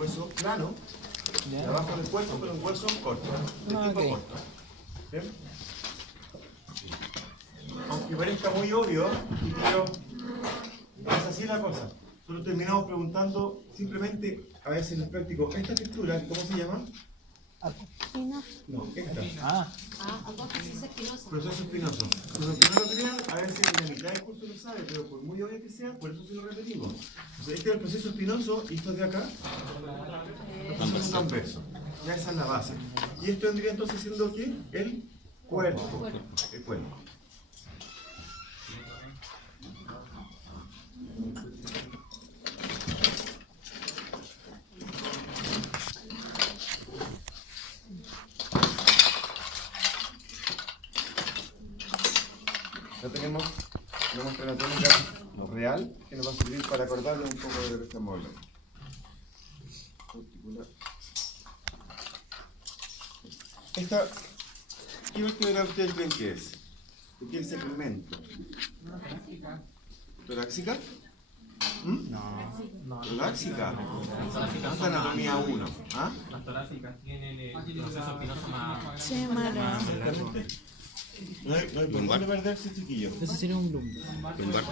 hueso plano, de abajo del cuerpo, pero un hueso corto, de tipo corto. ¿Bien? Aunque parezca muy obvio, pero es así la cosa. Solo terminamos preguntando simplemente, a veces en el práctico, esta textura, ¿cómo se llama? No, esta. Apófisis espinosa. Proceso espinoso. Los que no lo crean, a veces en la mitad del curso lo sabe, pero por muy obvio que sea, por eso se lo repetimos. Entonces, este es el proceso espinoso y esto de acá, el proceso transverso. Ya esa es la base. Y esto vendría entonces siendo ¿qué? El cuerpo. El cuerpo. Ya tenemos una muestra anatómica real que nos va a servir para acordarle un poco de lo que estamos hablando. Esta, ¿qué vértebra ustedes creen que es? ¿De qué segmento? ¿Torácica? No. ¿Torácica? Esta anatomía 1. ¿Ah? Las torácicas tienen el proceso espinoso más... Sí, mala. No hay por dónde perderse, chiquillo. Ese sería un lumbar. Lumbar.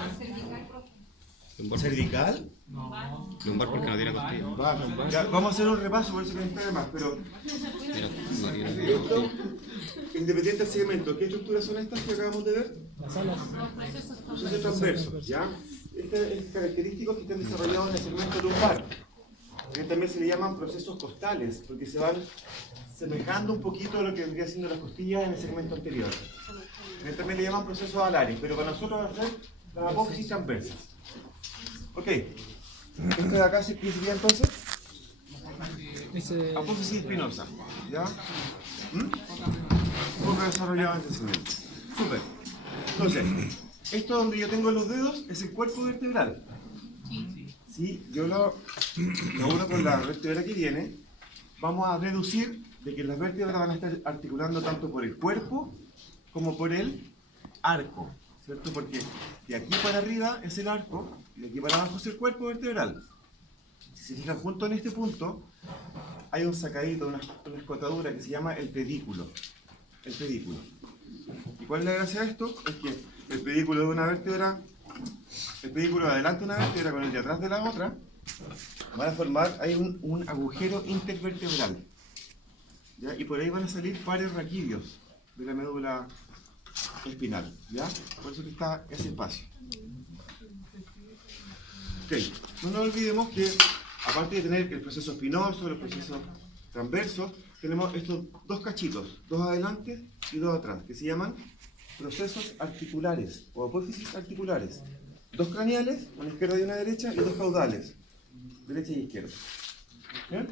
¿Cervical? Lumbar porque no tiene costilla. Ya, vamos a hacer un repaso, por eso que no más, pero Mira, no tiene esto, independiente del segmento, ¿qué estructuras son estas que acabamos de ver? Las alas. Procesos transversos, ¿ya? Estas características que están desarrollados en el segmento lumbar, que también se le llaman procesos costales, porque se van semejando un poquito a lo que vendría siendo las costillas en el segmento anterior. También le llaman procesos alares, pero para nosotros van a ser las apófisis transversas. Ok, ¿esto de acá qué sería entonces? Ese... Apófisis espinosa, ¿ya? Un poco desarrollado en este segmento. Súper. Entonces, esto donde yo tengo los dedos es el cuerpo vertebral. Si yo lo uno con la vértebra que viene, vamos a deducir de que las vértebras van a estar articulando tanto por el cuerpo como por el arco, ¿cierto? Porque de aquí para arriba es el arco y de aquí para abajo es el cuerpo vertebral. Si se fijan junto en este punto, hay un sacadito, una escotadura que se llama el pedículo. El pedículo. ¿Y cuál es la gracia de esto? Es que el pedículo de una vértebra, el pedículo de adelante de una vértebra con el de atrás de la otra, van a formar ahí un agujero intervertebral. ¿Ya? Y por ahí van a salir pares raquídeos de la médula espinal. ¿Ya? Por eso que está ese espacio. Ok, no nos olvidemos que aparte de tener el proceso espinoso, los procesos transversos, tenemos estos dos cachitos, dos adelante y dos atrás, que se llaman procesos articulares o apófisis articulares. Dos craneales, una izquierda y una derecha, y dos caudales, derecha y izquierda. ¿Bien?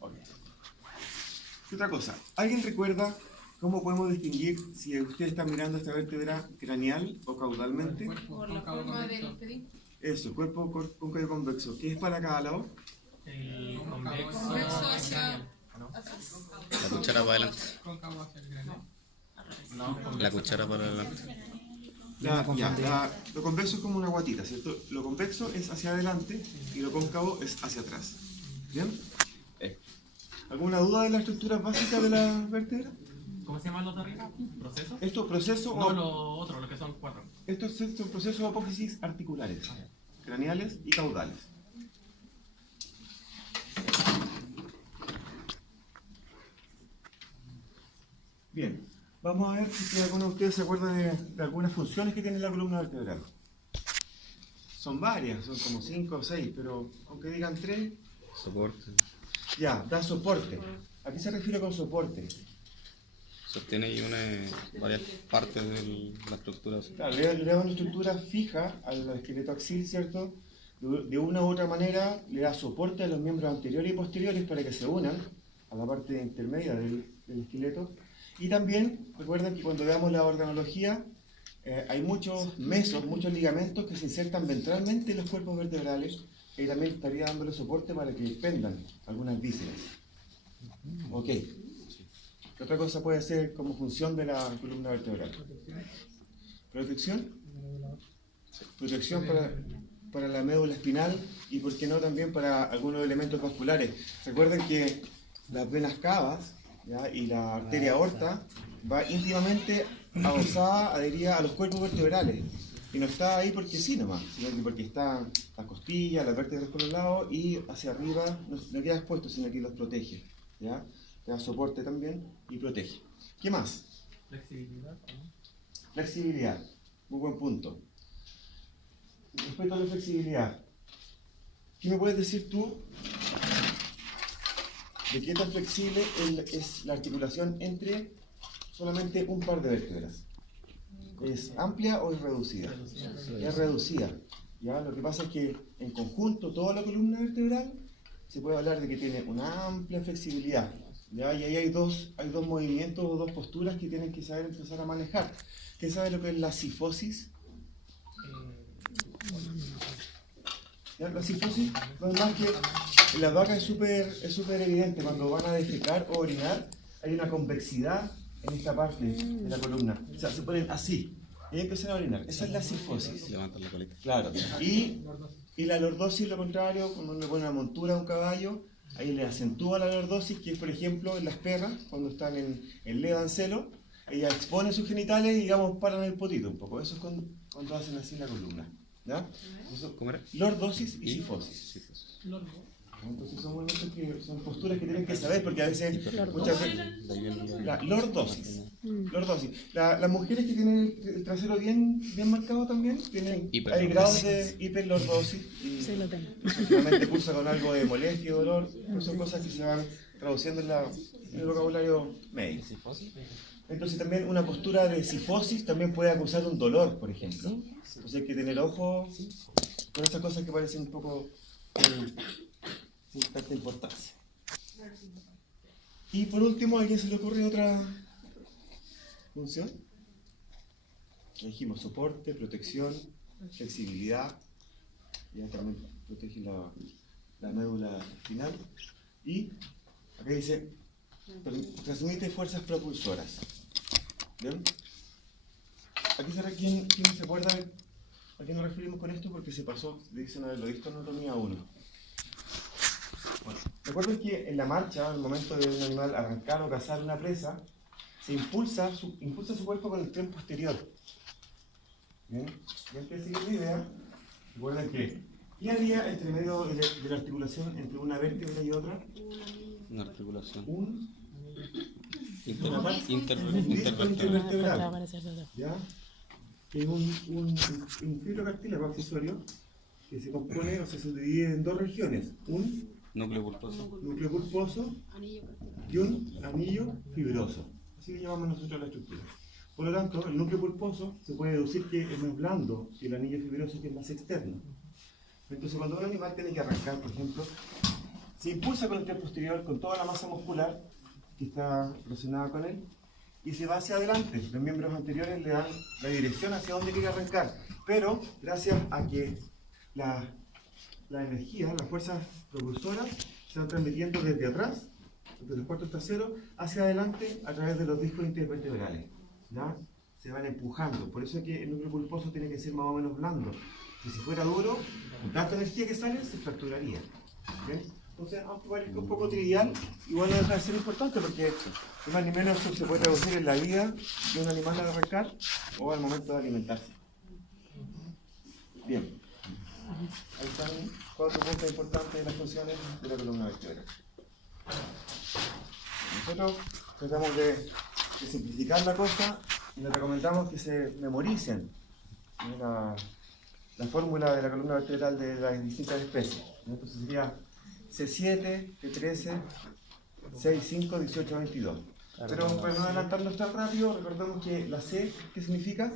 Ok. ¿Qué otra cosa? ¿Alguien recuerda cómo podemos distinguir si usted está mirando esta vértebra craneal o caudalmente? Por la forma del pedículo. Eso, cuerpo cóncavo y convexo. ¿Qué es para cada lado? El Convexo convexo hacia ¿no? atrás. La cuchara para adelante. No, La cuchara para adelante. Lo convexo es como una guatita, ¿cierto? Lo convexo es hacia adelante y lo cóncavo es hacia atrás. ¿Bien? ¿Alguna duda de las estructuras básicas de la vértebra? ¿Cómo se llaman los de arriba? ¿Proceso? Esto proceso No, lo otro, lo que son cuatro. estos son procesos de apófisis articulares, craneales y caudales. Bien, vamos a ver si alguno de ustedes se acuerda de algunas funciones que tiene la columna vertebral. Son varias, son como 5 o 6, pero aunque digan 3, Soporte. ya, da soporte. ¿A qué se refiere con soporte? Sostiene ahí varias partes de la estructura. Claro, le da una estructura fija al esqueleto axil, ¿cierto? De una u otra manera le da soporte a los miembros anteriores y posteriores para que se unan a la parte intermedia del esqueleto. Y también, recuerden que cuando veamos la organología, hay muchos mesos, muchos ligamentos que se insertan ventralmente en los cuerpos vertebrales y también estaría dándole soporte para que pendan algunas vísceras. Ok. ¿Qué otra cosa puede ser como función de la columna vertebral? ¿Protección? Protección para... para la médula espinal y, por qué no, también para algunos elementos vasculares. Recuerden que las venas cavas, ¿ya?, y la arteria aorta va íntimamente adosada, adherida a los cuerpos vertebrales. Y no está ahí porque sí nomás, sino que porque está la costilla, las vértebras por un lado y hacia arriba no queda expuesto, sino que los protege, ¿ya? Da soporte también y protege. ¿Qué más? Flexibilidad, ¿no? Flexibilidad, muy buen punto. Respecto a la flexibilidad, ¿qué me puedes decir tú de qué tan flexible es la articulación entre solamente un par de vértebras? ¿Es amplia o es reducida? Es reducida. ¿Ya? Lo que pasa es que en conjunto toda la columna vertebral se puede hablar de que tiene una amplia flexibilidad. ¿Ya? Y ahí hay dos movimientos o dos posturas que tienen que saber empezar a manejar. ¿Quién sabe lo que es la cifosis? ¿Ya? La cifosis no es más que en las vacas es súper evidente. Cuando van a defecar o orinar hay una convexidad en esta parte de la columna. O sea, se ponen así y empiezan a orinar. Esa es la cifosis. Levantan la colita. Claro. Y la lordosis, lo contrario, cuando uno le pone una montura a un caballo, ahí le acentúa la lordosis, que es, por ejemplo, en las perras, cuando están en levancelo, ellas exponen sus genitales y, digamos, paran el potito un poco. Eso es cuando hacen así la columna. ¿Ya? Eso, ¿Cómo era? lordosis y cifosis. Entonces son movimientos que son posturas que tienen que saber, porque a veces, muchas veces, la lordosis. Lordosis. Las mujeres que tienen el trasero bien marcado también, hay grados de hiperlordosis. Sí, lo tengo. Solamente cursa con algo de molestia y dolor, pero son cosas que se van traduciendo en el vocabulario médico. Entonces también una postura de cifosis también puede acusar un dolor, por ejemplo. Entonces hay que tener ojo con estas cosas que parecen un poco sin tanta importancia. Y por último, ¿a alguien se le ocurre otra función? Dijimos soporte, protección, flexibilidad, ya también protege la médula espinal. Y acá dice, transmite fuerzas propulsoras. ¿Bien? Aquí será quién se acuerda a qué nos referimos con esto, porque se pasó, dicen haberlo visto en Anatomía 1. Bueno, recuerden que en la marcha, al momento de un animal arrancar o cazar una presa, se impulsa su cuerpo con el tren posterior. ¿Bien? Y antes de seguir la idea, recuerden que ¿qué había entre medio de la articulación entre una vértebra y otra? Una articulación. Un Intervertebral. ¿Ya? Que es un fibrocartílago accesorio que se compone o se subdivide en dos regiones, un Núcleo pulposo. núcleo pulposo y un anillo fibroso. Así le llamamos nosotros la estructura. Por lo tanto, el núcleo pulposo se puede deducir que es más blando que el anillo fibroso, que es más externo. Entonces, cuando un animal tiene que arrancar, por ejemplo, se impulsa con el tren posterior, con toda la masa muscular que está relacionada con él, y se va hacia adelante. Los miembros anteriores le dan la dirección hacia donde quiere arrancar, pero gracias a que la energía, las fuerzas propulsoras se van transmitiendo desde atrás, desde los cuartos traseros, hacia adelante a través de los discos intervertebrales. ¿Ya? Se van empujando. Por eso es que el núcleo pulposo tiene que ser más o menos blando. Y si fuera duro, con tanta energía que sale, se fracturaría. ¿Bien? Entonces, aunque parezca un poco trivial, igual no deja de ser importante, porque ni más ni menos eso se puede traducir en la vida de un animal al arrancar o al momento de alimentarse. Bien. Ahí están 4 puntos importantes de las funciones de la columna vertebral. Nosotros tratamos de simplificar la cosa y les recomendamos que se memoricen la fórmula de la columna vertebral de las distintas especies. Entonces sería C7, T13, 6, 5, 18, 22. Pero para no adelantarnos tan rápido, recordemos que la C, ¿qué significa?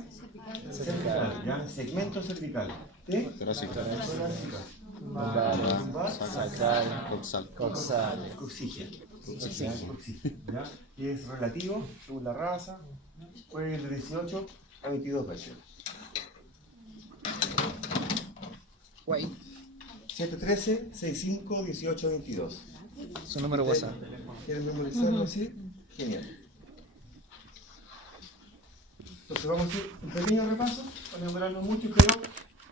Cervical, ¿ya? Segmento cervical. ¿T? Torácica. Lumbar, Sacral. Coxal. coxígea. ¿Ya? Y es relativo, según la raza, puede ir de 18 a 22 vértebras. Guay. 713, 65, 18, 22. Su número WhatsApp. ¿Quieren memorizarlo así? Genial. Entonces vamos a hacer un pequeño repaso para no demorarnos mucho, pero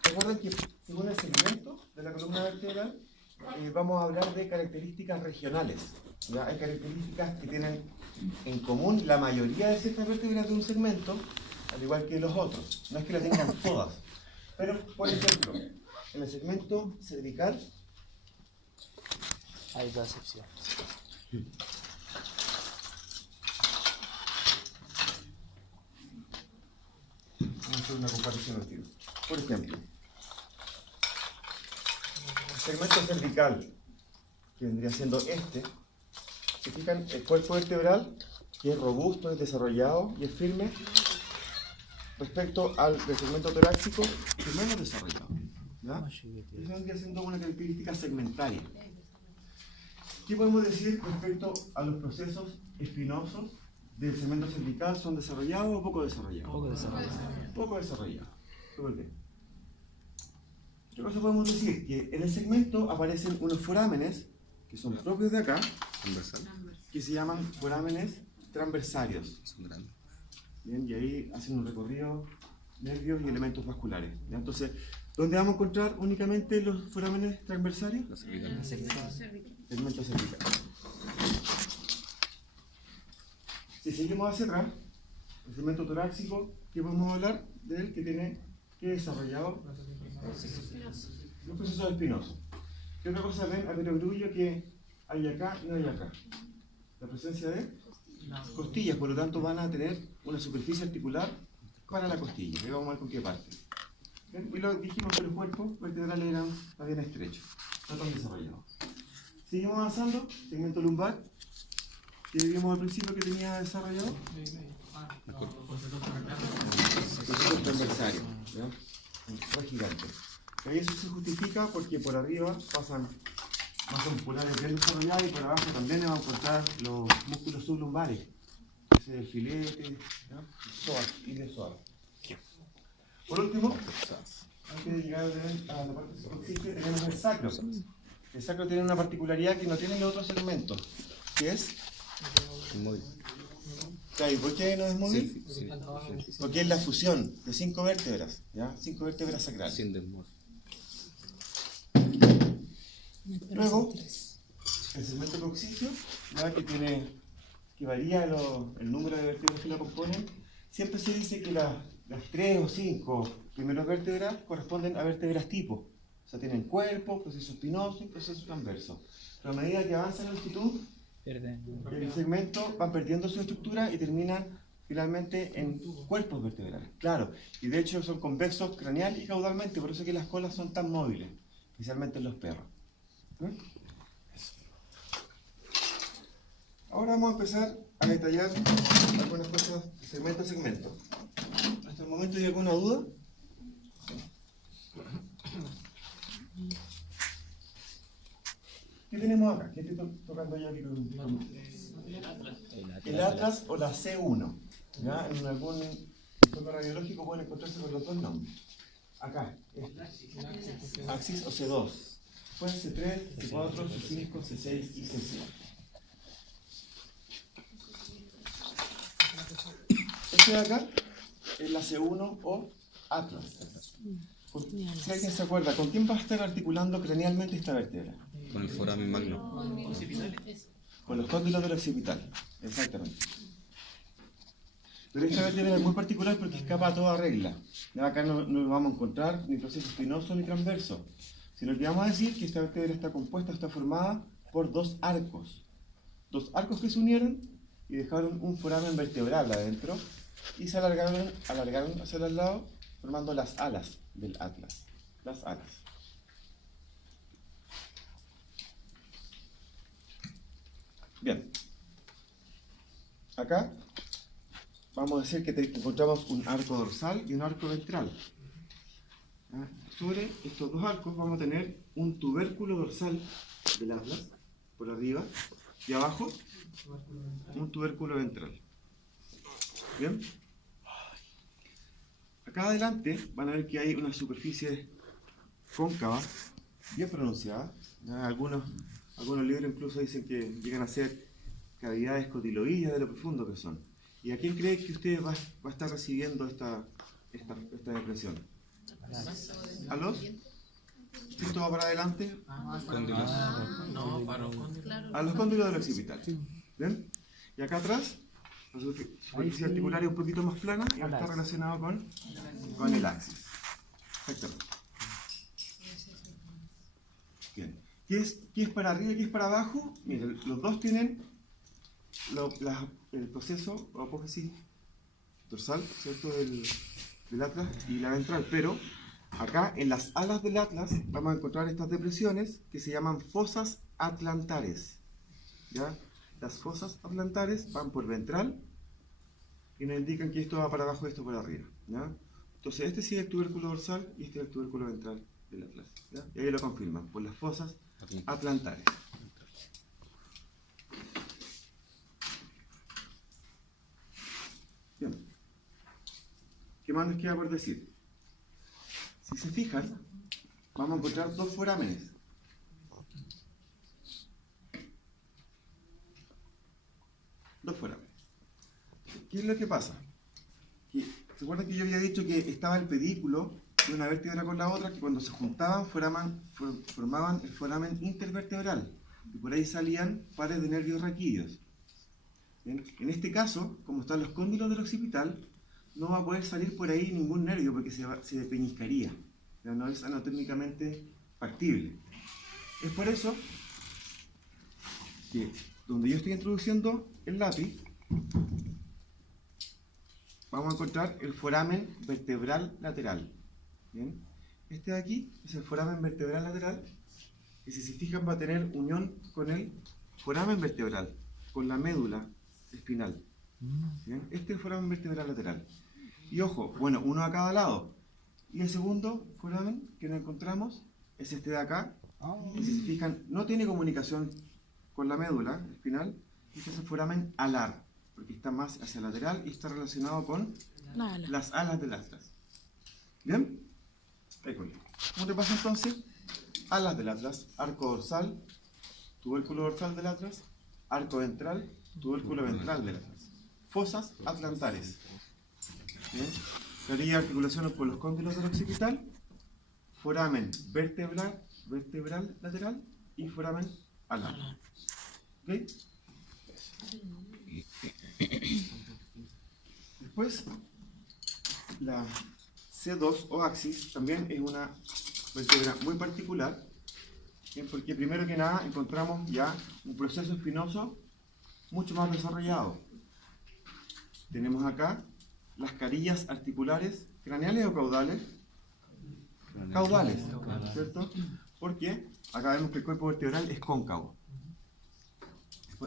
recuerden que según el segmento de la columna vertebral, vamos a hablar de características regionales. ¿Ya? Hay características que tienen en común la mayoría de ciertas vértebras de un segmento, al igual que los otros. No es que las tengan todas. Pero, por ejemplo, en el segmento cervical, Hay dos excepciones. vamos a hacer una comparación al tiro. Por ejemplo, el segmento cervical, que vendría siendo este, se fijan el cuerpo vertebral, que es robusto, es desarrollado y es firme, respecto al del segmento torácico, que es menos desarrollado. ¿Ya? Eso vendría siendo una característica segmentaria. ¿Qué podemos decir respecto a los procesos espinosos del segmento cervical? ¿Son desarrollados o poco desarrollados? Poco desarrollado. Poco desarrollados. ¿Por qué? Otra cosa podemos decir que en el segmento aparecen unos forámenes que son propios de acá, Transversal. que se llaman forámenes transversarios. Son grandes. Bien, y ahí hacen un recorrido, nervios y elementos vasculares. ¿Ya? Entonces, ¿dónde vamos a encontrar únicamente los forámenes transversarios? La cervical. Segmento cervical. Si seguimos hacia atrás, el segmento torácico, ¿qué podemos hablar? De él que tiene que desarrollado los procesos espinosos. ¿Qué otra cosa ven a perogrullo que hay acá y no hay acá? La presencia de costillas, por lo tanto van a tener una superficie articular para la costilla. Ahí vamos a ver con qué parte. ¿Ven? Y lo dijimos que los cuerpos vertebrales eran más bien estrechos, no tan desarrollados. Seguimos avanzando, segmento lumbar, que vimos al principio que tenía desarrollado. Procesos transversarios, ¿ya? Fue gigante. Y eso se justifica porque por arriba pasan más musculares bien desarrollados y por abajo también le vamos a encontrar los músculos sublumbares. Ese es el filete, ¿ya? Psoas y de psoas. Por último, antes de llegar a la parte superficial, tenemos el sacro. El sacro tiene una particularidad que no tienen los otros segmentos, que es... Inmóvil. ¿Y por qué no es móvil? Sí. Porque es la fusión de 5 vértebras, ¿ya? 5 vértebras sacrales. Sin desmor. Luego, el segmento coccygeal, ¿ya? Que varía el número de vértebras que la componen, siempre se dice que las 3 o 5 primeros vértebras corresponden a vértebras tipo. O sea, tienen cuerpo, proceso espinoso y proceso transverso. Pero a medida que avanza la longitud, el segmento va perdiendo su estructura y terminan finalmente en cuerpos vertebrales. Claro, y de hecho son convexos craneal y caudalmente, por eso es que las colas son tan móviles, especialmente en los perros. Ahora vamos a empezar a detallar algunas cosas segmento a segmento. ¿Hasta el momento hay alguna duda? ¿Qué tenemos acá? ¿Qué estoy tocando yo aquí con el Atlas o la C1? ¿Ya? En algún informe radiológico pueden encontrarse con los dos nombres. Acá, Axis o C2. Pueden C3, C4, C5, C6 y C7. Este de acá es la C1 o Atlas. Si alguien se acuerda, ¿con quién va a estar articulando cranealmente esta vértebra? Con el foramen magno. Con los cóndilos del occipital, exactamente. Pero esta vértebra es muy particular porque escapa a toda regla. Ya acá no vamos a encontrar ni proceso espinoso ni transverso. Si nos olvidamos decir que esta vértebra está compuesta, está formada por 2 arcos. 2 arcos que se unieron y dejaron un foramen vertebral adentro y se alargaron hacia los lados formando las alas del atlas. Las alas. Bien. Acá vamos a decir que encontramos un arco dorsal y un arco ventral. Sobre estos 2 arcos vamos a tener un tubérculo dorsal del atlas, por arriba, y abajo un tubérculo ventral. Bien. Acá adelante van a ver que hay una superficie cóncava, bien pronunciada. Algunos libros incluso dicen que llegan a ser cavidades cotiloides de lo profundo que son. ¿Y a quién cree que usted va a estar recibiendo esta depresión? ¿A los Si esto va para adelante, Cóndilos. No, para los cóndilos. Claro. a los cóndilos del occipital. ¿Bien? Y acá atrás, la superficie articular es un poquito más plana y está relacionado con el axis. Exactamente. Bien. ¿Qué es para arriba y qué es para abajo? Miren, los dos tienen el proceso o apófisis dorsal, ¿cierto? Del atlas y la ventral, pero acá en las alas del atlas vamos a encontrar estas depresiones que se llaman fosas atlantares. ¿Ya? Las fosas atlantares van por ventral y nos indican que esto va para abajo y esto para arriba. ¿Ya? Entonces este sí es el tubérculo dorsal y este es el tubérculo ventral del atlas. ¿Ya? Y ahí lo confirman, por las fosas atlantares. Bien. ¿Qué más nos queda por decir? Si se fijan, vamos a encontrar dos forámenes. Dos forámenes. ¿Qué es lo que pasa? ¿Se acuerdan que yo había dicho que estaba el pedículo de una vértebra con la otra, que cuando se juntaban formaban el foramen intervertebral y por ahí salían pares de nervios raquídeos? Bien, en este caso, como están los cóndilos del occipital, no va a poder salir por ahí ningún nervio porque se peñiscaría. Ya no es anatómicamente factible. Es por eso que donde yo estoy introduciendo el lápiz, vamos a encontrar el foramen vertebral lateral. ¿Bien? Este de aquí es el foramen vertebral lateral, y si se fijan va a tener unión con el foramen vertebral, con la médula espinal. ¿Bien? Este es el foramen vertebral lateral. Y ojo, bueno, uno a cada lado. Y el segundo foramen que nos encontramos es este de acá, y si se fijan no tiene comunicación con la médula espinal, y este es el foramen alar, porque está más hacia el lateral y está relacionado con las alas del atlas. ¿Bien? ¿Cómo te pasa entonces? Alas del atlas, arco dorsal, tubérculo dorsal del atlas, arco ventral, tubérculo ventral del atlas. Fosas atlantares. ¿Bien? Sería articulación por los cóndilos del occipital, foramen vertebral lateral y foramen alar. ¿Ok? Después, la C2 o axis también es una vértebra muy particular, ¿bien? Porque primero que nada encontramos ya un proceso espinoso mucho más desarrollado. Tenemos acá las carillas articulares craneales o caudales. Caudales, ¿cierto? Porque acá vemos que el cuerpo vertebral es cóncavo.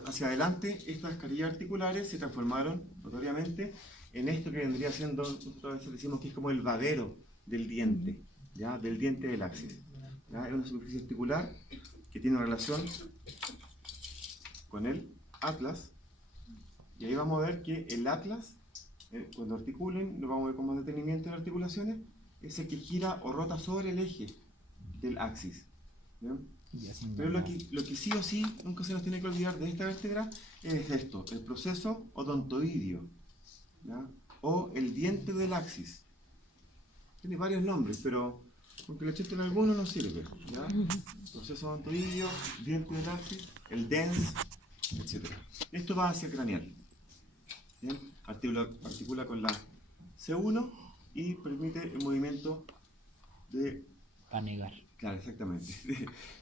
Hacia adelante, estas carillas articulares se transformaron notoriamente en esto que vendría siendo, nosotros a veces decimos que es como el babero del diente, ¿ya? Del diente del axis. ¿Ya? Es una superficie articular que tiene relación con el atlas, y ahí vamos a ver que el atlas, cuando articulen, lo vamos a ver con más detenimiento en las articulaciones, es el que gira o rota sobre el eje del axis. ¿Ya? Pero lo que sí o sí nunca se nos tiene que olvidar de esta vértebra es esto, el proceso odontoideo, ¿ya? O el diente del axis. Tiene varios nombres, pero aunque le echen alguno no sirve. ¿Ya? Proceso odontoideo, diente del axis, el dens, etc. Esto va hacia el craneal. ¿Bien? Articula con la C1 y permite el movimiento de... Panegar. Claro, exactamente.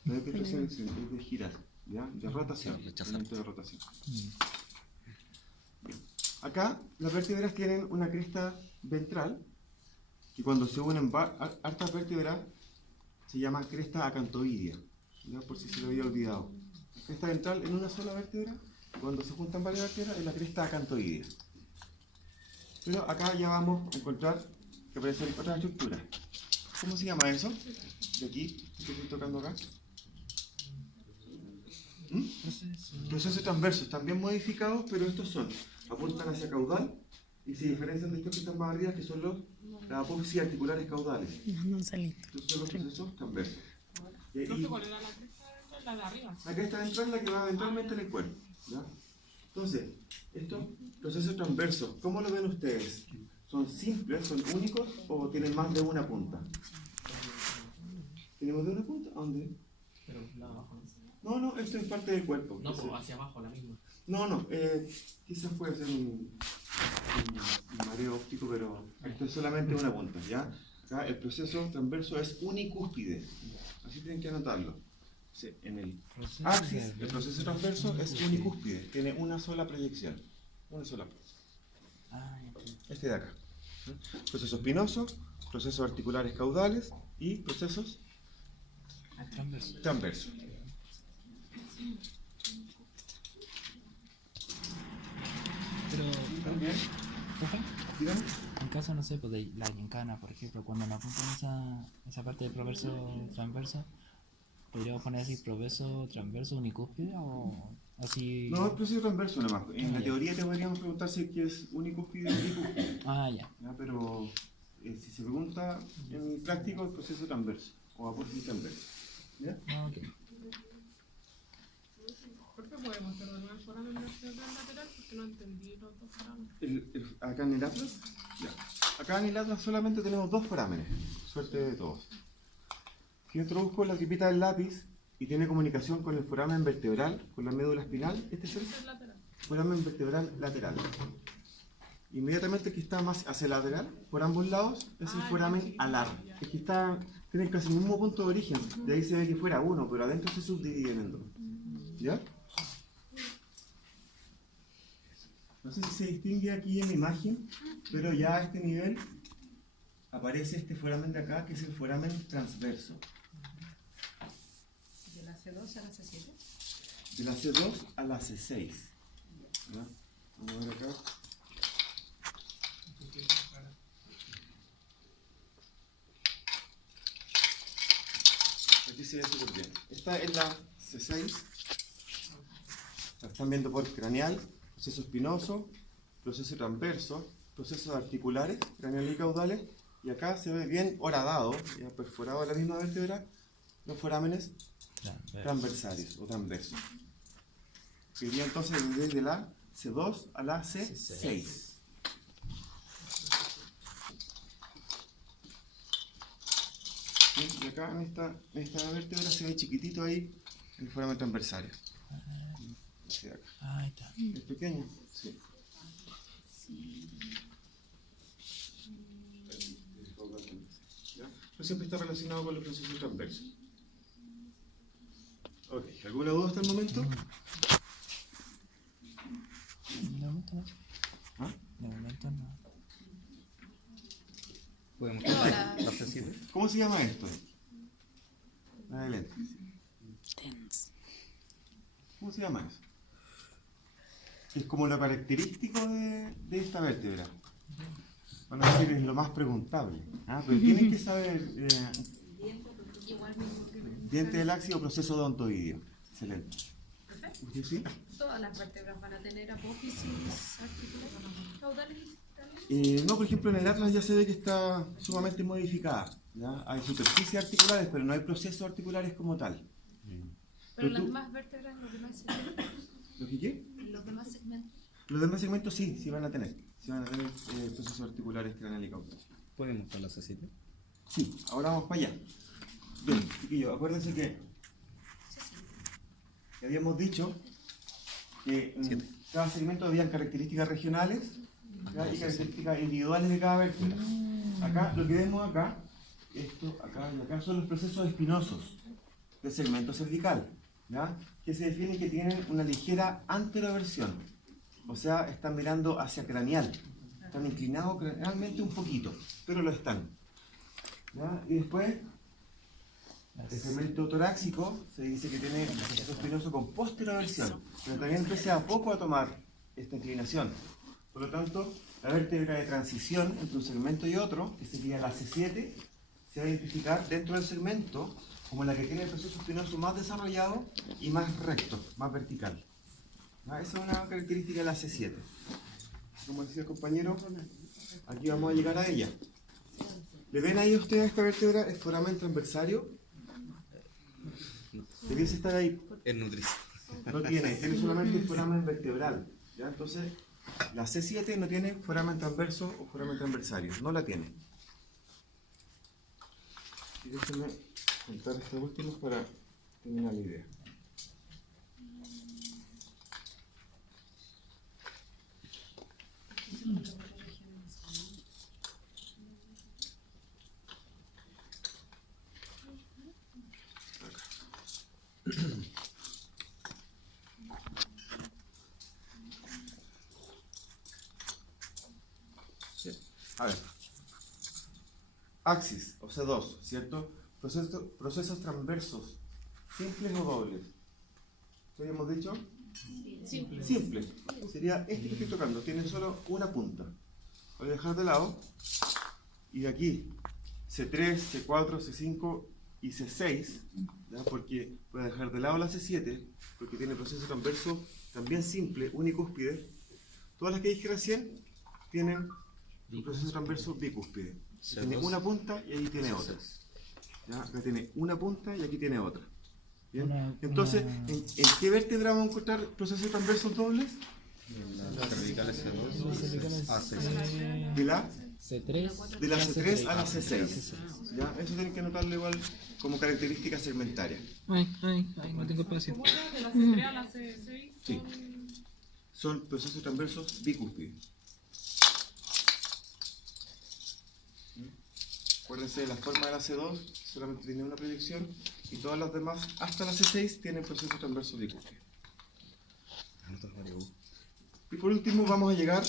No es de flexión, es de girar, ¿ya? De rotación. Movimiento de rotación. Bien. Acá las vértebras tienen una cresta ventral que cuando se unen hartas vértebras se llama cresta acantoidea, ¿ya? Por si se lo había olvidado. La cresta ventral en una sola vértebra, cuando se juntan varias vértebras, es la cresta acantoidea. Pero acá ya vamos a encontrar que aparecen otras estructuras. ¿Cómo se llama eso? De aquí, que estoy tocando acá. Procesos transversos, están bien modificados, pero estos apuntan hacia caudal y se diferencian de estos que están más arriba, que son las apófisis articulares caudales. Estos son los procesos transversos. ¿Cuál era la cresta? La de arriba. La cresta ventral es la que va ventralmente en el cuerpo. ¿Ya? Entonces, estos procesos transversos, ¿cómo lo ven ustedes? ¿Son simples, son únicos o tienen más de una punta? ¿Tenemos de una punta? ¿A dónde? Pero la abajo. No, esto es parte del cuerpo. No, Entonces- pues hacia abajo, la misma. No, quizás puede ser un mareo óptico, pero esto es solamente una punta, ¿ya? Acá el proceso transverso es unicúspide, así tienen que anotarlo. Sí, en el axis, el proceso transverso es unicúspide, tiene una sola proyección, una sola. Este de acá. Proceso espinoso, procesos articulares caudales y procesos transversos. Pero, ¿También? profe, Dígame. en caso, no sé, pues de la gincana, por ejemplo, cuando nos apuntan esa parte del proverso transverso, ¿podríamos poner así proverso transverso unicúspide o así? No, el proceso transverso nomás. En la teoría te podríamos preguntar si es que es unicúspide o bicúspide. Ah, ya. ¿Ya? Pero si se pregunta en práctico el proceso transverso o apófisis transverso. ¿Ya? Ah, ok. ¿Por qué podemos hacer de nuevo el foramen vertebral lateral? Porque no entendí los dos forámenes. Acá en el atlas, ya. Acá en el atlas solamente tenemos dos forámenes. Suerte de todos. Si introduzco la tripita del lápiz y tiene comunicación con el foramen vertebral, con la médula espinal, este es el Este es lateral. foramen vertebral lateral. Inmediatamente el que está más hacia el lateral, por ambos lados, es el foramen alar. El que está, tiene casi el mismo punto de origen. De ahí se ve que fuera uno, pero adentro se subdividen en dos. ¿Ya? No sé si se distingue aquí en la imagen, pero ya a este nivel aparece este foramen de acá, que es el foramen transverso. De la C2 a la C7. De la C2 a la C6. ¿Ya? Vamos a ver acá. Aquí se ve súper bien. Esta es la C6. La están viendo por craneal, proceso espinoso, proceso transverso, procesos articulares, craneal y caudales. Y acá se ve bien horadado, ya perforado la misma vértebra, los forámenes transversarios o transversos. Que iría entonces desde la C2 a la C6. Y acá en esta vértebra se ve chiquitito ahí el foramen transversario. Este de acá. Ahí está. ¿Es pequeño? Sí. ¿Ya? Pero siempre está relacionado con los procesos transversos. Ok, ¿alguna duda hasta el momento? De momento no. ¿Ah? De momento no. ¿Podemos contar la C7? ¿Cómo se llama esto? Adelante. ¿Cómo se llama eso? Es como lo característico de esta vértebra. Van a decir es lo más preguntable. ¿Ah? Pero tienes que saber Igual mismo que diente del axis o proceso odontoideo. Excelente. perfecto. ¿Usted sí? Todas las vértebras van a tener apófisis articulares, caudales y No, por ejemplo, en el atlas ya se ve que está sumamente modificada. ¿Ya? Hay superficies articulares, pero no hay procesos articulares como tal. Pero tú- las demás vértebras, los demás segmentos, ¿Lo que qué? los demás segmentos. Los demás segmentos sí van a tener. Sí van a tener procesos articulares craneal y caudal. ¿Podemos mostrar la C7? Sí, ahora vamos para allá. Bien, chiquillos, acuérdense que habíamos dicho que en cada segmento habían características regionales, ¿ya? Y características individuales de cada vértebra. Acá, lo que vemos acá, esto, acá y acá son los procesos espinosos del segmento cervical, ¿ya? Que se definen que tienen una ligera anteroversión, o sea, están mirando hacia craneal, están inclinados cranealmente un poquito, pero lo están. ¿Ya? Y después, el segmento torácico se dice que tiene un proceso espinoso con posteroversión, pero también empieza a poco a tomar esta inclinación. Por lo tanto, la vértebra de transición entre un segmento y otro, que sería la C7, se va a identificar dentro del segmento como la que tiene el proceso espinoso más desarrollado y más recto, más vertical. ¿Ya? Esa es una característica de la C7. Como decía el compañero, aquí vamos a llegar a ella. ¿Le ven ahí a ustedes esta vértebra, el foramen transversario? Debiese estar ahí. Es nutrición. No tiene solamente el foramen vertebral. ¿Ya? Entonces, la C7 no tiene foramen transverso o foramen transversario. No la tiene. Y déjenme juntar estas últimas para terminar la idea. A ver, axis o C2, ¿cierto? Procesos transversos, simples o dobles. ¿Qué habíamos dicho? Simple. Sería este que estoy tocando, tiene solo una punta. Voy a dejar de lado y aquí C3, C4, C5 y C6, ¿ya? Porque voy a dejar de lado la C7 porque tiene proceso transverso también simple, unicúspide. Todas las que dije recién tienen un proceso transverso bicúspide. Tiene una punta y ahí tiene otra. ¿Ya? Acá tiene una punta y aquí tiene otra. ¿Bien? Entonces, ¿en qué vértebra vamos a encontrar procesos transversos dobles? Las cervicales C2 a C6. De la C3. de la C3 a la C6. ¿Ya? Eso tienen que notarlo igual como característica segmentaria. Ay, no tengo espacio. ¿Cómo era? De la C3 a la C6 Sí. Son procesos transversos bicúspides. Acuérdense de la forma de la C2, solamente tiene una proyección, y todas las demás, hasta la C6, tienen procesos transversos bicúspides. Y por último vamos a llegar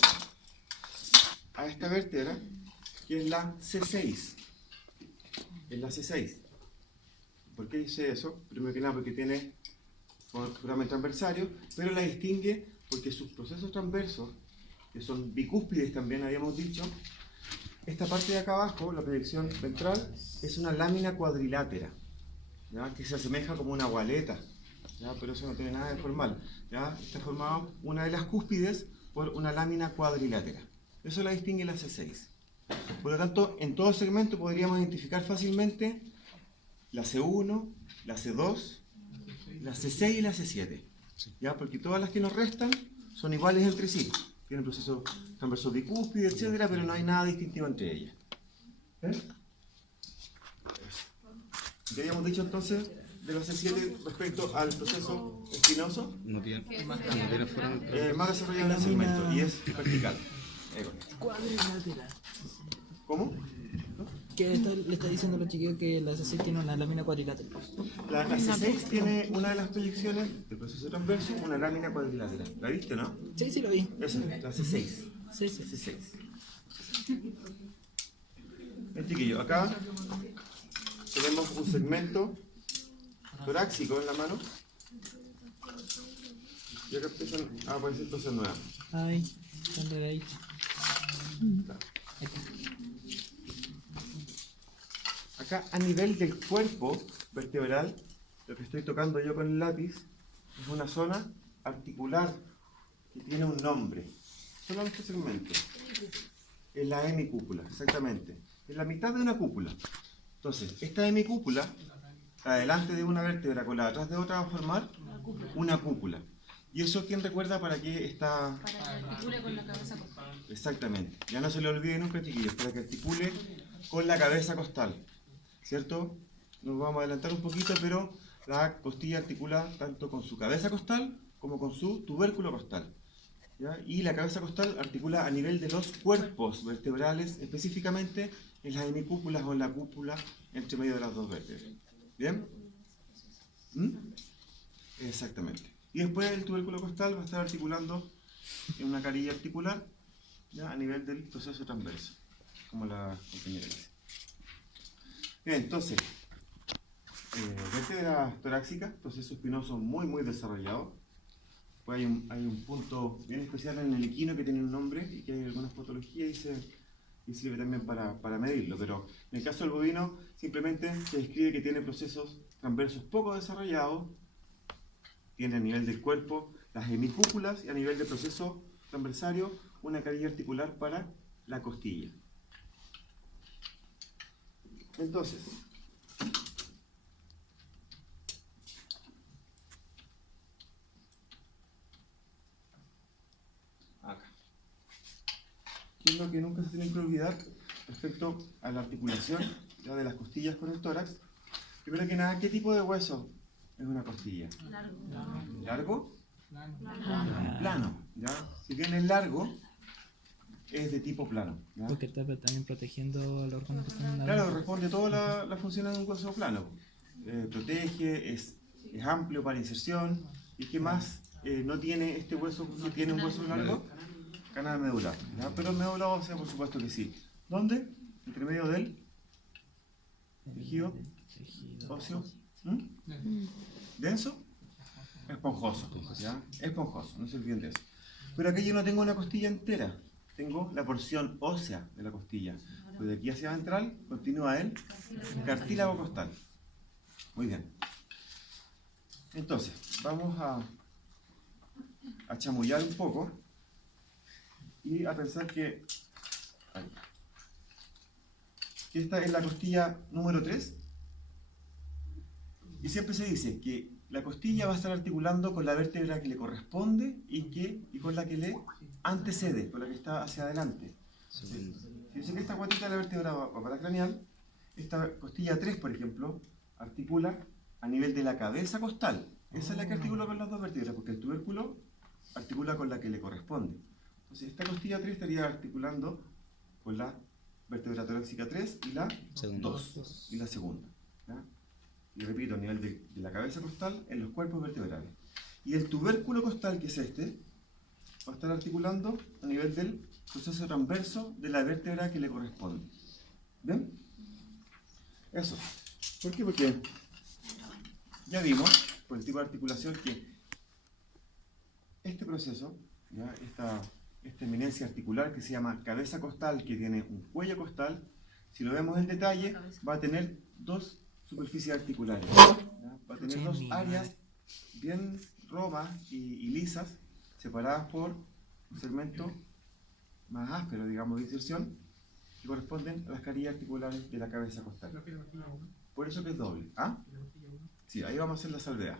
a esta vértebra, que es la C6. Es la C6. ¿Por qué dice eso? Primero que nada porque tiene foramen transversario, pero la distingue porque sus procesos transversos, que son bicúspides también habíamos dicho, esta parte de acá abajo, la proyección ventral, es una lámina cuadrilátera, ¿ya? Que se asemeja como una gualeta, ¿ya? Pero eso no tiene nada de formal, ¿ya? Está formado una de las cúspides por una lámina cuadrilátera. Eso la distingue la C6. Por lo tanto, en todo segmento podríamos identificar fácilmente la C1, la C2, la C6 y la C7, ¿ya? Porque todas las que nos restan son iguales entre sí. Tienen procesos transversos bicúspides, etcétera, pero no hay nada distintivo entre ellas. Ya habíamos dicho entonces de la C7 respecto al proceso espinoso, No tiene foramen más desarrollado en el segmento y es vertical. Cuadrilátera. ¿Cómo? Que le está diciendo a los chiquillos que la C6 tiene una lámina cuadrilátera. La C6 tiene una de las proyecciones del proceso transverso, una lámina cuadrilátera. ¿La viste, no? Sí, lo vi. Esa, la C6. Sí. C6. Bien, chiquillo, acá tenemos un segmento torácico en la mano. Y acá empiezan a aparecer cosas nuevas. Ay, ¿dónde era ahí? Acá a nivel del cuerpo vertebral, lo que estoy tocando yo con el lápiz es una zona articular que tiene un nombre. Solo en este segmento. Es la hemicúpula, exactamente. Es la mitad de una cúpula. Entonces, esta hemicúpula, adelante de una vértebra con la de atrás de otra, va a formar una cúpula. ¿Y eso quién recuerda para qué está? Para que articule con la cabeza costal. Exactamente. Ya no se le olvide nunca, chiquillos, para que articule con la cabeza costal. ¿Cierto? Nos vamos a adelantar un poquito, pero la costilla articula tanto con su cabeza costal como con su tubérculo costal. ¿Ya? Y la cabeza costal articula a nivel de los cuerpos vertebrales, específicamente en las hemicúpulas o en la cúpula entre medio de las dos vértebras. ¿Bien? Exactamente. Y después el tubérculo costal va a estar articulando en una carilla articular, ¿ya? A nivel del proceso transverso, como la compañera dice. Bien, entonces, vértebra torácica, proceso espinoso muy desarrollado. Pues hay un punto bien especial en el equino que tiene un nombre y que hay algunas patologías y sirve también para medirlo, pero en el caso del bovino simplemente se describe que tiene procesos transversos poco desarrollados, tiene a nivel del cuerpo las hemicúpulas y a nivel de proceso transversario una carilla articular para la costilla. Entonces, acá. ¿Qué es lo que nunca se tiene que olvidar respecto a la articulación ya de las costillas con el tórax? Primero que nada, ¿qué tipo de hueso es una costilla? ¿Largo? Plano, ¿ya? Si bien es largo, es de tipo plano, ¿ya? Porque está también protegiendo el órgano que está en la Claro, responde toda la función de un hueso plano. Protege, es amplio para inserción. ¿Y qué más no tiene este hueso? ¿No tiene un hueso largo? Canal medular, ¿ya? Pero el médula ósea, por supuesto que sí. ¿Dónde? Entre medio del tejido óseo. ¿Denso? Esponjoso, ¿ya? Esponjoso, no se olviden de eso. Pero aquí yo no tengo una costilla entera, tengo la porción ósea de la costilla. Pues de aquí hacia ventral continúa el cartílago costal. Muy bien. Entonces, vamos a chamullar un poco y a pensar que esta es la costilla número 3. Y siempre se dice que la costilla va a estar articulando con la vértebra que le corresponde y con la que le antecede, con la que está hacia adelante. Si dice que esta guatita de la vértebra va para craneal, esta costilla 3, por ejemplo, articula a nivel de la cabeza costal. Esa es la que articula con las dos vértebras, porque el tubérculo articula con la que le corresponde. Entonces, esta costilla 3 estaría articulando con la vértebra torácica 3 y la 2, y la segunda, ¿ya? Y repito, a nivel de la cabeza costal en los cuerpos vertebrales. Y el tubérculo costal, que es este, va a estar articulando a nivel del proceso transverso de la vértebra que le corresponde. ¿Bien? Eso. ¿Por qué? Porque ya vimos, por el tipo de articulación, que este proceso, ¿ya? Esta eminencia articular que se llama cabeza costal, que tiene un cuello costal, si lo vemos en detalle, va a tener dos superficies articulares, ¿ya? Va a tener dos áreas bien romas y lisas, separadas por un segmento más áspero, digamos, de inserción, que corresponden a las carillas articulares de la cabeza costal. Por eso que es doble. ¿Ah? Sí, ahí vamos a hacer la salvedad.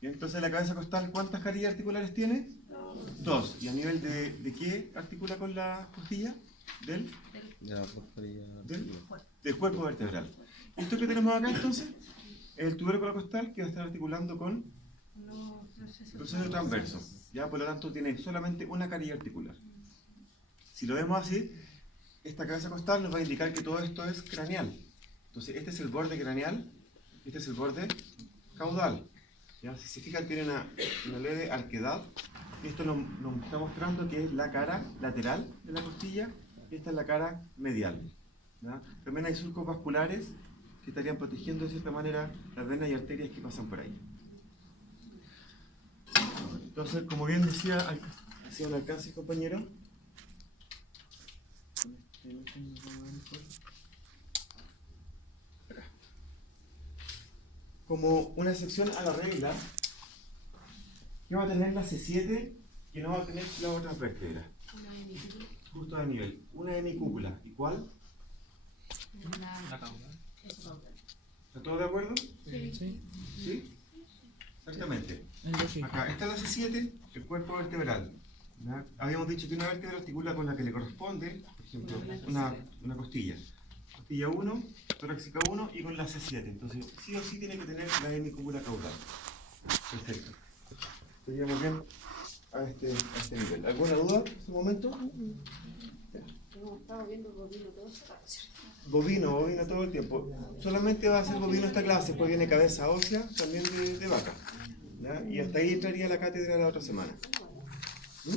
Bien, entonces la cabeza costal, ¿cuántas carillas articulares tiene? Dos. ¿Y a nivel de qué articula con la costilla? Del cuerpo vertebral. ¿Esto que tenemos acá entonces? El tubérculo costal que va a estar articulando con el proceso transverso. ¿Ya? Por lo tanto tiene solamente una carilla articular. Si lo vemos así, esta cabeza costal nos va a indicar que todo esto es craneal. Entonces este es el borde craneal, este es el borde caudal. ¿Ya? Si se fijan, tiene una leve arquedad. Y esto nos está mostrando que es la cara lateral de la costilla y esta es la cara medial. ¿Ya? También hay surcos vasculares que estarían protegiendo de cierta manera las venas y arterias que pasan por ahí. Entonces, como bien decía, hacía un alcance, compañero. Como una excepción a la regla, que va a tener la C7 que no va a tener las otras vértebras. Justo a nivel. Una hemicúpula. ¿Y cuál? La caudal. ¿Está todo de acuerdo? Sí. ¿Sí? Exactamente. Es lógico. Acá, esta es la C7, el cuerpo vertebral. ¿Ya? Habíamos dicho que una vértebra articula con la que le corresponde, por ejemplo, una costilla. Costilla 1, torácica 1 y con la C7. Entonces, sí o sí tiene que tener la hemicúpula caudal. Perfecto. Estaríamos bien a este nivel. ¿Alguna duda en este momento? Estamos viendo bovino todo. Bovino todo el tiempo. Solamente va a ser bovino esta clase, después viene cabeza ósea, también de vaca. ¿Ya? Y hasta ahí entraría la cátedra la otra semana. No,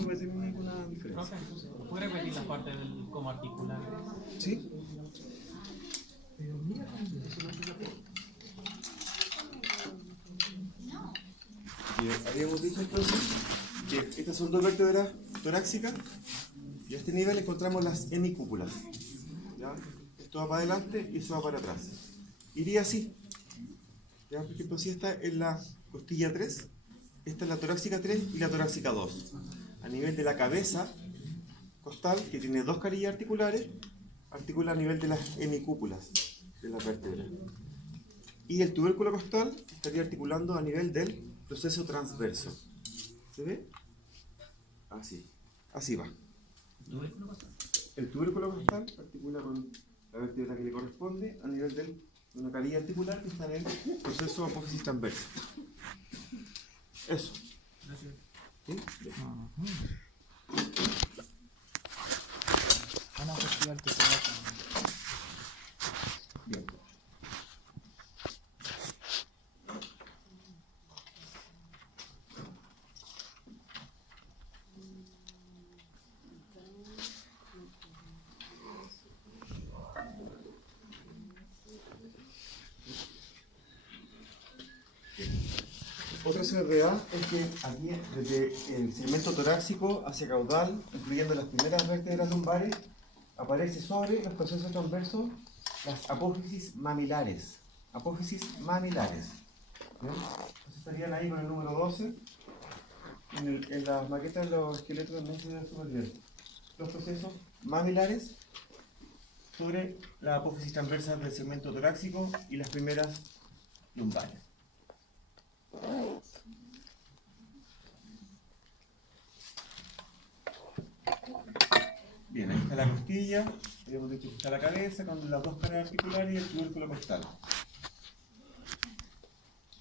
no va a tener ninguna diferencia. ¿Puede repetir la parte del cómo articular? ¿Sí? Habíamos dicho entonces que estas son dos vértebras torácicas y a este nivel encontramos las hemicúpulas. ¿Ya? Esto va para adelante y eso va para atrás. Iría así. ¿Ya? Por ejemplo, si esta es la costilla 3, esta es la torácica 3 y la torácica 2. A nivel de la cabeza costal, que tiene dos carillas articulares, articula a nivel de las hemicúpulas de la vértebra. Y el tubérculo costal estaría articulando a nivel del proceso transverso. ¿Se ve? Así. Así va. El tubérculo costal articula con la vértebra que le corresponde a nivel de una carilla articular que está en el proceso apófisis transverso. Eso. ¿Sí? Una cuestión articular. Bien. Otra salvedad es que aquí, desde el segmento torácico hacia caudal, incluyendo las primeras vértebras lumbares, aparece sobre los procesos transversos las apófisis mamilares. Apófisis mamilares. ¿Bien? Entonces estarían ahí con el número 12. En las maquetas de los esqueletos también se ve súper bien. Los procesos mamilares sobre la apófisis transversa del segmento torácico y las primeras lumbares. Bien, ahí está la costilla, habíamos dicho que está la cabeza con las dos caras articulares y el tubérculo costal.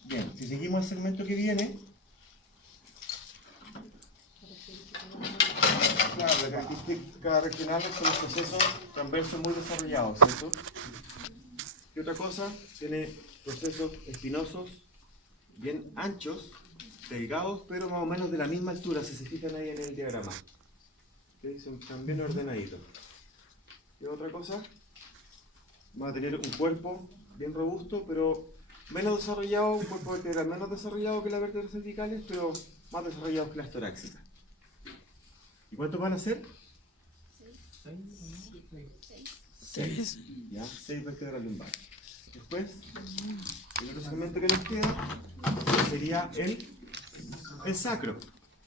Bien, si seguimos el segmento que viene, claro, la característica regional son los procesos transversos muy desarrollados, ¿cierto? Y otra cosa, tiene procesos espinosos bien anchos, delgados, pero más o menos de la misma altura, si se fijan ahí en el diagrama. ¿Okay? Son bien ordenaditos. Y otra cosa, va a tener un cuerpo bien robusto, pero menos desarrollado, un cuerpo vertebral menos desarrollado que las vértebras cervicales, pero más desarrollado que las torácicas. ¿Y cuántos van a ser? 6. Ya, 6 vértebras lumbares. Después, el otro segmento que nos queda sería el sacro.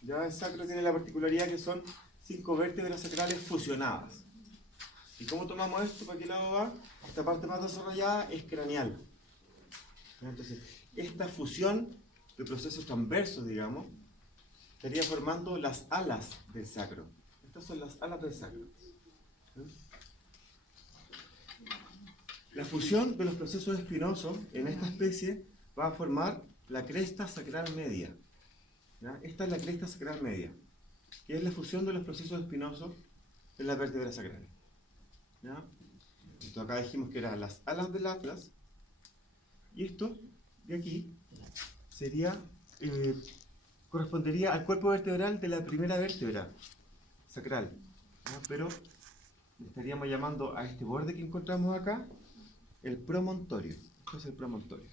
Ya el sacro tiene la particularidad que son 5 vértebras sacrales fusionadas. ¿Y cómo tomamos esto? ¿Para qué lado va? Esta parte más desarrollada es craneal. Entonces, esta fusión de procesos transversos, digamos, estaría formando las alas del sacro. Estas son las alas del sacro. La fusión de los procesos espinosos en esta especie va a formar la cresta sacral media. ¿Ya? Esta es la cresta sacral media, que es la fusión de los procesos espinosos en las vértebras sacrales. ¿Ya? Esto acá dijimos que eran las alas del atlas, y esto de aquí sería, correspondería al cuerpo vertebral de la primera vértebra sacral. ¿Ya? Pero estaríamos llamando a este borde que encontramos acá el promontorio. Esto es el promontorio.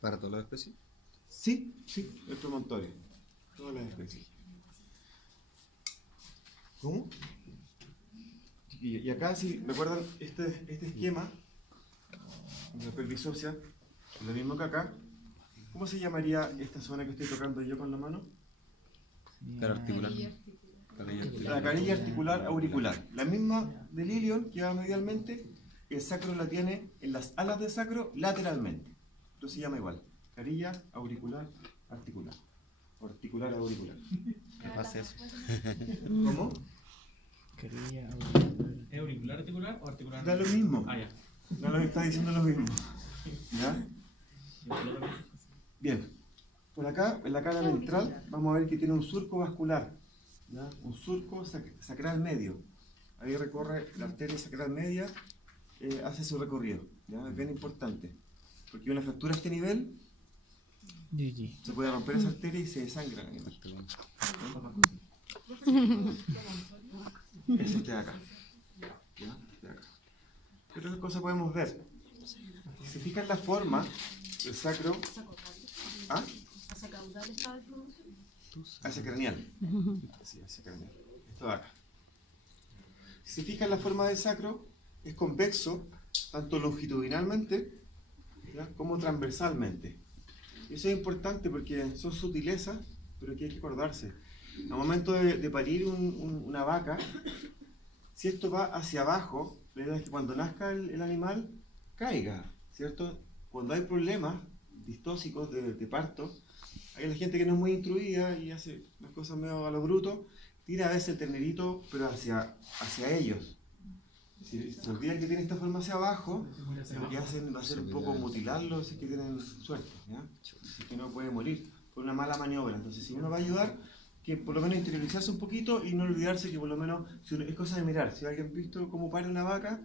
¿Para todas las especies? Sí, el promontorio. Todas las especies. ¿Cómo? Y acá, si recuerdan este esquema de la pelvis ósea, lo mismo que acá. ¿Cómo se llamaría esta zona que estoy tocando yo con la mano? Cara articular. La canilla articular auricular. La misma del ilion que va medialmente, el sacro la tiene en las alas del sacro lateralmente. Esto se llama igual. Carilla auricular articular. O articular auricular. ¿Qué pasa eso? ¿Cómo? Quería ¿Es auricular articular o articular? Da lo mismo. Ah, ya. No lo está diciendo lo mismo. ¿Ya? Bien. Por acá, en la cara ventral, vamos a ver que tiene un surco vascular. ¿Ya? Un surco sacral medio. Ahí recorre la arteria sacral media, hace su recorrido. ¿Ya? Es bien importante. Porque una fractura a este nivel, se puede romper esa arteria y se desangra el animal. Es este de acá. ¿Ya? Este de acá. ¿Qué otras cosas podemos ver? Si se fijan la forma del sacro. ¿Ah? ¿Hacia caudal estaba el promontorio? Hacia craneal. Sí, hacia craneal. Esto de acá. Si se fijan la forma del sacro, es convexo, tanto longitudinalmente, ¿ya?, como transversalmente. Y eso es importante porque son sutilezas, pero que hay que acordarse. Al momento de parir una vaca, si esto va hacia abajo, la idea es que cuando nazca el animal, caiga, ¿cierto? Cuando hay problemas distóxicos de parto, hay la gente que no es muy instruida y hace las cosas medio a lo bruto, tira a veces el ternerito, pero hacia ellos. Si se olvidan que tiene esta forma hacia abajo, lo que hacen va a ser un poco mutilarlo si es que tienen suerte, ¿ya? Si es que no puede morir por una mala maniobra. Entonces, si uno va a ayudar, que por lo menos interiorizarse un poquito y no olvidarse que por lo menos, es cosa de mirar, si alguien ha visto cómo para una vaca,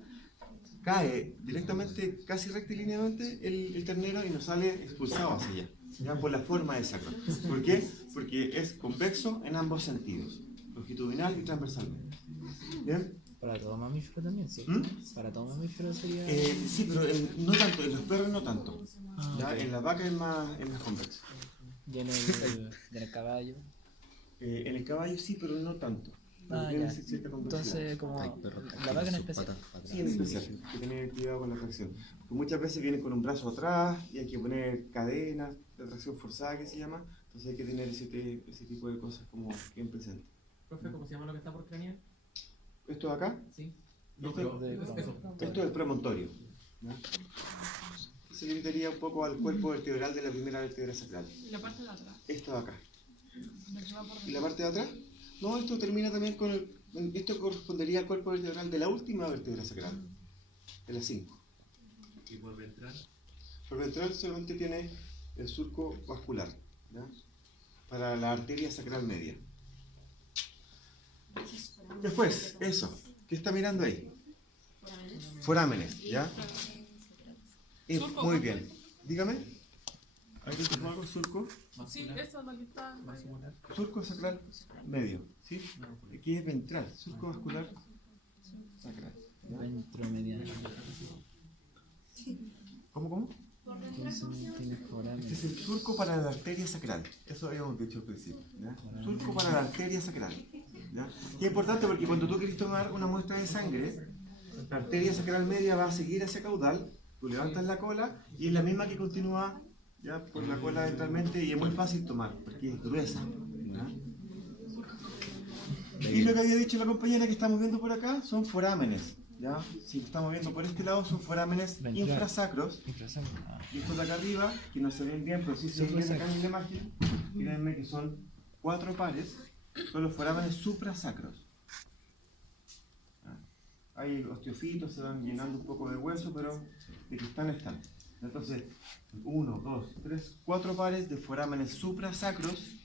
cae directamente, casi rectilíneamente el ternero y no sale expulsado hacia allá, ya por la forma del sacro. ¿Por qué? Porque es convexo en ambos sentidos, longitudinal y transversalmente. ¿Bien? Para todo mamífero también, ¿sí? Para todo mamífero sería... Sí, pero no tanto, en los perros no tanto. ¿Ya? Ok. En la vaca es más convexo. Y en el caballo. En el caballo sí, pero no tanto. Tiene Ya. cierta convexidad. Entonces, como Hay perros que la tienen vaca en sus especial. patas para Sí, en atrás. especial, hay que tener cuidado con la tracción. Porque muchas veces vienen con un brazo atrás y hay que poner cadenas de tracción forzada que se llama. Entonces hay que tener ese tipo de cosas como bien presentes. Profe, ¿cómo se llama lo que está por cranear? ¿Esto de acá? Sí. No, pero de- eso. Esto es el premontorio. ¿Ya? Se limitaría un poco al cuerpo vertebral de la primera vértebra sacral. Y la parte de atrás. Esto de acá. La que va por ¿Y la parte de atrás? No, esto termina también con el... Esto correspondería al cuerpo vertebral de la última vértebra sacral. De las 5. ¿Y por ventral? Por ventral solamente tiene el surco vascular, ¿ya? Para la arteria sacral media. Después, eso. ¿Qué está mirando ahí? Forámenes, ¿ya? Muy bien. Dígame. ¿Alguien tomó algo? Surco. Sí, esa es la que está. Vascular. Surco sacral medio, ¿sí? No, Aquí es ventral, surco vascular sacral. ¿Ya? Ventromediano. ¿Cómo? Tiene foramen. Este es el surco para la arteria sacral. Eso habíamos dicho al principio. ¿Ya? Surco para la arteria sacral. ¿Ya? Y es importante porque cuando tú quieres tomar una muestra de sangre, la arteria sacral media va a seguir hacia caudal, tú levantas la cola y es la misma que continúa ya por la cola ventralmente y es muy fácil tomar porque es gruesa. ¿Ya? Y lo que había dicho la compañera que estamos viendo por acá son forámenes. ¿Ya? Si estamos viendo por este lado son forámenes Ventral. infrasacros. Infrasacro. Ah. Y estos de acá arriba, que no se ven bien, pero sí se ven bien acá en la imagen, créanme que son 4 pares, son los forámenes suprasacros. Hay osteofitos, se van llenando un poco de hueso, pero de que están. Entonces, 1, 2, 3, 4 pares de forámenes suprasacros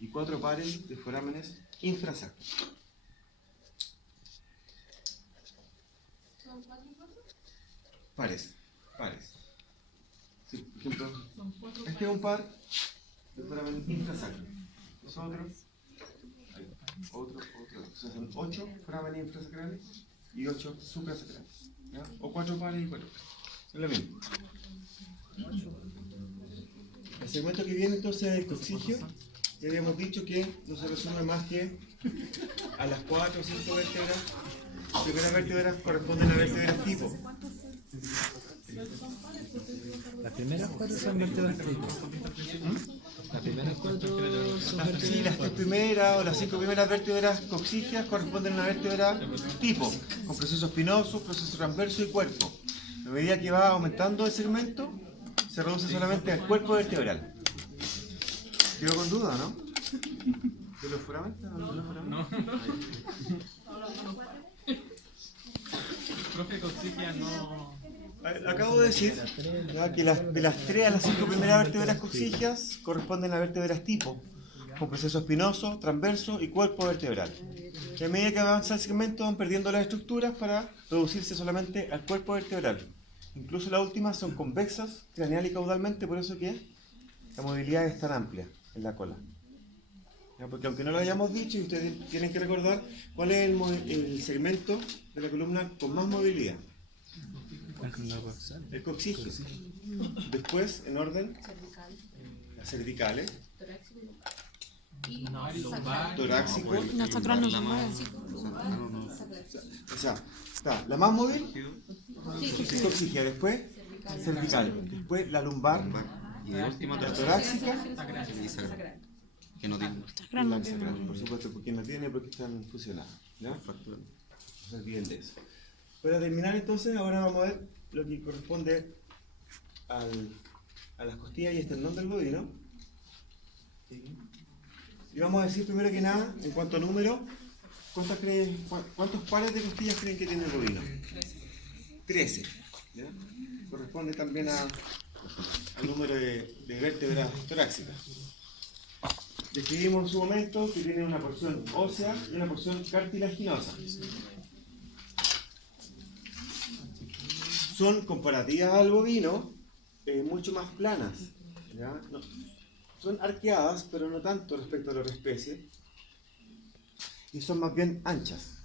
y 4 pares de forámenes infrasacros. Pares. Sí, por ejemplo, este es un par de foramen infrasacro. Los otros, ahí, otro. O sea, son 8 foramen infrasacrales y 8 suprasacrales. ¿Ya? O 4 pares y 4 pares. Es lo mismo. El segmento que viene entonces es el coxigio. Ya habíamos dicho que no se resume más que a las 4 o 5 vértebras. Las primeras vértebras corresponden a vértebras tipo. Las primeras 4 son vértebras tipo. Las primeras 4 son vértebras. Sí, las 3 primeras o las 5 primeras vértebras coxígeas corresponden a una vértebra tipo, con proceso espinoso, proceso transverso y cuerpo. A medida que va aumentando el segmento, se reduce solamente al cuerpo vertebral. ¿Quedó con duda, no? ¿De los foramentos? No. Profe, coxigia no. Acabo de decir ya, que de las 3 a las 5 primeras vértebras coxígeas corresponden a vértebras tipo, con proceso espinoso, transverso y cuerpo vertebral. Y a medida que avanza el segmento van perdiendo las estructuras para reducirse solamente al cuerpo vertebral. Incluso las últimas son convexas, craneal y caudalmente, por eso que la movilidad es tan amplia en la cola. Ya, porque aunque no lo hayamos dicho, y ustedes tienen que recordar cuál es el segmento de la columna con más movilidad. El coxigio. Después, en orden, las cervicales, No, lumbar. torácico. La sacral no se mueve. O sea, está la más móvil, coxigia, después cervical, después la lumbar, Y de última la torácica y sacral. Que no tiene y la sacral, por supuesto, porque no tiene porque están fusionadas. ¿Ya? fractura. No se olviden de eso. Para terminar entonces, ahora vamos a ver lo que corresponde a las costillas y esternón del bovino. Y vamos a decir primero que nada, en cuanto a número, ¿Cuántos pares de costillas creen que tiene el bovino? 13. ¿Ya? Corresponde también al número de vértebras torácicas. Describimos en su momento que tiene una porción ósea y una porción cartilaginosa. Son comparativas al bovino mucho más planas. ¿Ya? No, son arqueadas, pero no tanto respecto a la otra especie. Y son más bien anchas.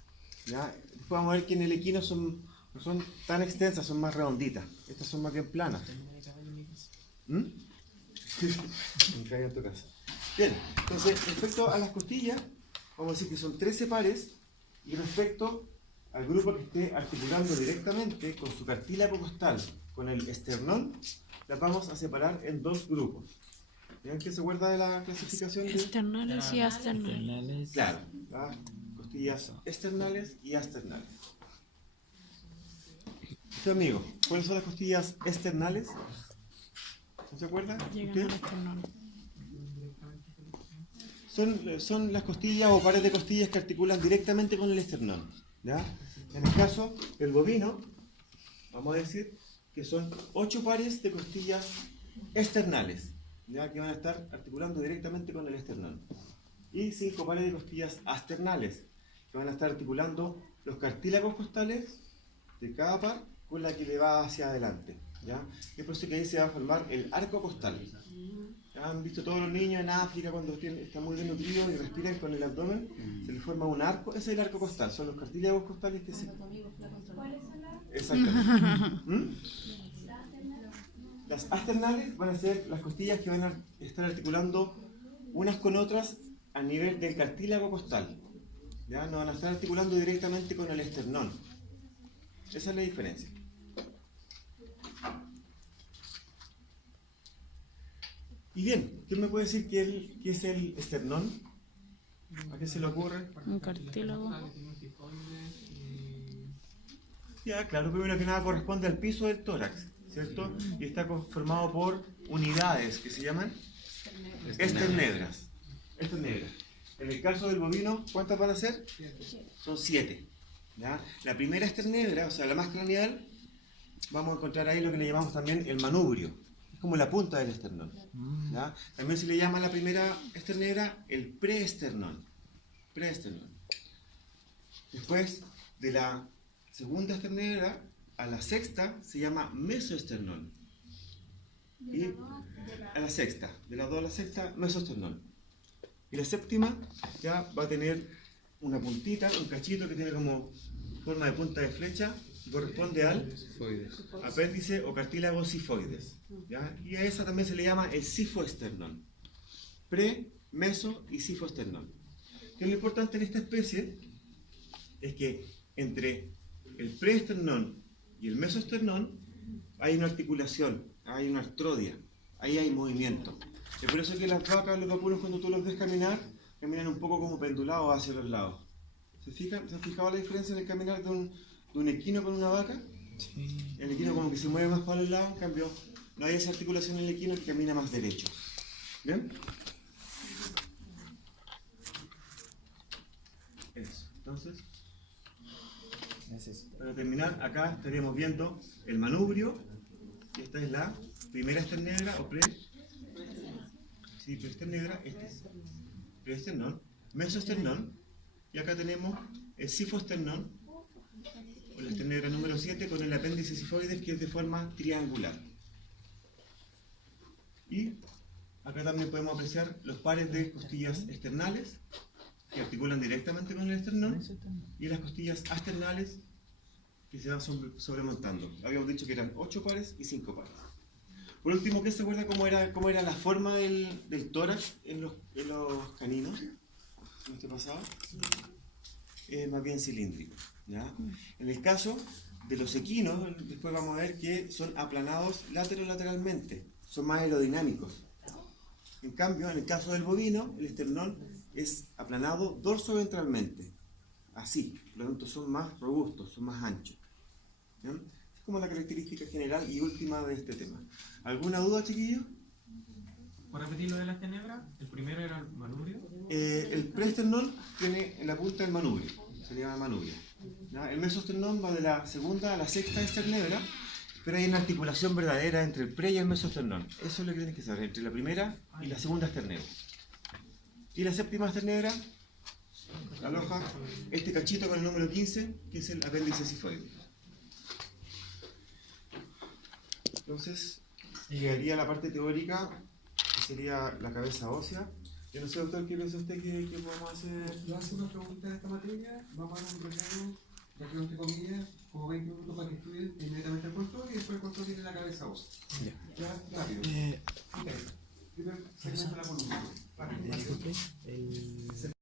¿Ya? Después vamos a ver que en el equino no son tan extensas, son más redonditas. Estas son más bien planas. Me cae en tu casa. Bien, entonces respecto a las costillas, vamos a decir que son 13 pares, y respecto al grupo que esté articulando directamente con su cartílago costal con el esternón, las vamos a separar en dos grupos. ¿Vean que se acuerda de la clasificación de...? Externales y asternales. Externales. Claro, las costillas externales y asternales. Usted, amigo, ¿cuáles son las costillas externales? ¿No se acuerda? Llegan ¿Usted? al esternón. Son las costillas o pares de costillas que articulan directamente con el esternón. ¿Ya? En el caso del bovino, vamos a decir que son 8 pares de costillas externales, ¿ya? Que van a estar articulando directamente con el esternón. Y 5 pares de costillas asternales, que van a estar articulando los cartílagos costales de cada par con la que le va hacia adelante. ¿Ya? Es por eso que ahí se va a formar el arco costal. Han visto todos los niños en África cuando están muy bien nutridos y respiran con el abdomen, se les forma un arco, ese es el arco costal, son los cartílagos costales que se... Exactamente. Las asternales van a ser las costillas que van a estar articulando unas con otras a nivel del cartílago costal. ¿Ya? No van a estar articulando directamente con el esternón. Esa es la diferencia. Y bien, ¿quién me puede decir qué es el esternón? ¿A qué se le ocurre? Un cartílago. Ya, claro, primero que nada corresponde al piso del tórax, ¿cierto? Y está conformado por unidades que se llaman esternedras. Esternedras. En el caso del bovino, ¿cuántas van a ser? Son 7. ¿Ya? La primera esternedra, o sea, la más craneal, vamos a encontrar ahí lo que le llamamos también el manubrio. Es como la punta del esternón. ¿Ya? También se le llama a la primera esternedra el preesternón. Preesternón. Después de la segunda esternedra a la sexta se llama mesoesternón. Y a la sexta, de la 2 a la sexta, mesoesternón. Y la séptima ya va a tener una puntita, un cachito que tiene como forma de punta de flecha, que corresponde al apéndice o cartílago sifoides. ¿Ya? Y a esa también se le llama el sifoesternón. Pre, meso y sifoesternón. Que lo importante en esta especie es que entre el preesternón y el mesoesternón hay una articulación, hay una artrodia, ahí hay movimiento. Es por eso que las vacas, los vacunos, cuando tú los ves caminar, caminan un poco como pendulados hacia los lados. ¿Se fijan? ¿Se han fijado la diferencia en el caminar de un equino con una vaca? Sí. El equino como que se mueve más para los lados, en cambio no hay esa articulación en el equino que camina más derecho. ¿Bien? Eso. Entonces, para terminar, acá estaríamos viendo el manubrio, y esta es la primera esternedra o preesternedra, este es preesternón, mesoesternón, y acá tenemos el sifoesternón, o la esternedra número 7, con el apéndice sifoides, que es de forma triangular. Y acá también podemos apreciar los pares de costillas externales, que articulan directamente con el esternón, y las costillas asternales, que se van sobremontando. Habíamos dicho que eran 8 pares y 5 pares. Por último, ¿qué se acuerda cómo era la forma del tórax en los caninos? ¿En este pasado? Más bien cilíndrico. ¿Ya? En el caso de los equinos, después vamos a ver que son aplanados lateralmente, son más aerodinámicos. En cambio, en el caso del bovino, el esternón es aplanado dorsoventralmente, así, por lo tanto son más robustos, son más anchos. ¿Ya? Es como la característica general y última de este tema. ¿Alguna duda, chiquillos? Por repetir lo de las tenebras, el primero era el manubrio. El preesternón tiene en la punta el manubrio, se le llama manubrio. ¿Ya? El mesosternón va de la segunda a la sexta esternera, pero hay una articulación verdadera entre el pre y el mesosternón. Eso es lo que tienes que saber, entre la primera y la segunda esternera. Y la séptima esternera aloja este cachito con el número 15, que es el apéndice cifoide. Entonces, llegaría a la parte teórica, que sería la cabeza ósea. Yo no sé, doctor, ¿qué piensa usted que podemos hacer? Yo hace una pregunta de esta materia, vamos a dar un pequeño, ya que entre comillas, como 20 minutos para que estudien inmediatamente el control y después el control tiene la cabeza ósea. Ya, rápido. Ok. Primer segmento de la columna. Rápido. Disculpe,